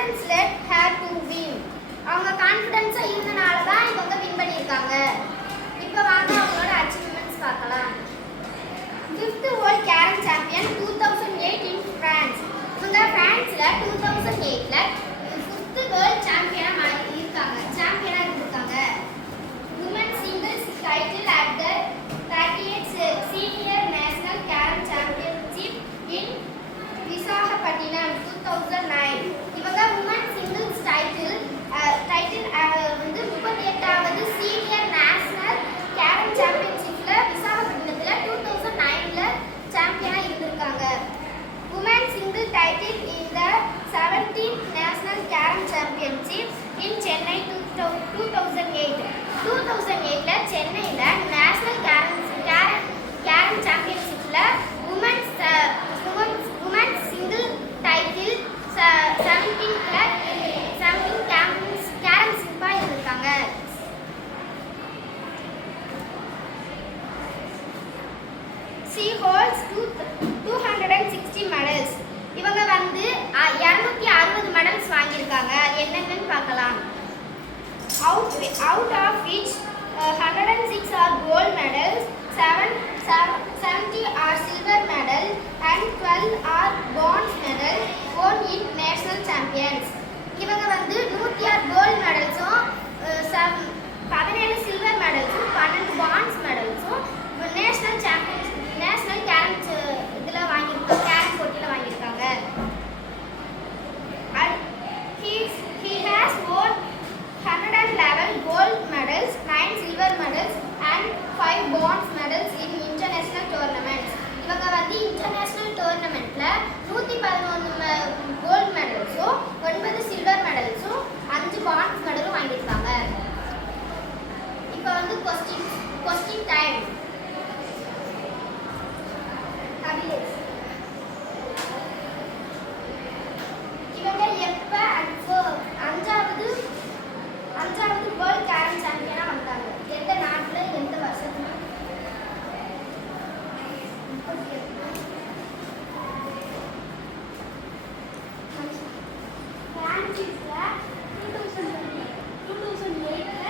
Confidence let hair to win. அவங்க கான்ஃபிடன்ஸா இருந்தனால தான் இவங்க வின் பண்ணியிருக்காங்க. இப்போ வாங்க அவங்களோட அச்சீவ்மெண்ட்ஸ் பார்க்கலாம். 5th world carrom champion 2008 in France. இவங்க பிரான்ஸ்ல 2008ல 5th வேர்ல்ட் சாம்பியனா இருந்திருக்காங்க. Women singles title at the 38th senior national carrom championship in Visakhapatnam 2009. இவங்க உமன் சிங்கிள்ஸ் டைட்டில் வந்து 38வது சீனியர் நேஷனல் கேரம் சாம்பியன்ஷிப்ல விசாகப்பட்டினத்துல 2009ல சாம்பியனா இருந்திருக்காங்க. Women single title in the 17th national carrom championship in Chennai 2008. 2008ல சென்னையில நேஷனல் கேரம் சாம்பியன்ஷிப்ல உமன் சிங்கிள் டைட்டில் 17 கேரம் சிம்பா இருக்காங்க. She holds 260 medals. இவங்க வந்து 260 மெடல்ஸ் வாங்கியிருக்காங்க. என்னென்னு பார்க்கலாம். Out of which 106 are gold medals, 70 are silver medal and 12 are bronze medal won in national champions. இவங்க வந்து 106 கோல்ட் மெடல்ஸும் 17 சில்வர் மெடல்ஸும் 12 bronze மெடல்ஸும் நேஷனல் கேரம் இதில் வாங்கியிருக்காங்க, கேரம் போட்டியில் வாங்கியிருக்காங்க. He has won 111 gold medals, 9 silver medals and 5 bronze medals in international tournaments. இவங்க வந்து இன்டர்நேஷனல் டோர்னமெண்ட்ல 111 கோல்ட் மெடல்ஸும் 9 சில்வர் மெடல்ஸும் 5 bronze மெடலும் வாங்கியிருக்காங்க. இப்போ வந்து கொஸ்டின் டைம். இவங்க எப்ப அஞ்சாவது வேர்ல்ட் கேரம் சாம்பியனா வந்தாங்க? எந்த நாட்டுல, எந்த வருஷத்துல? பிரான்ஸ்ல 2008ல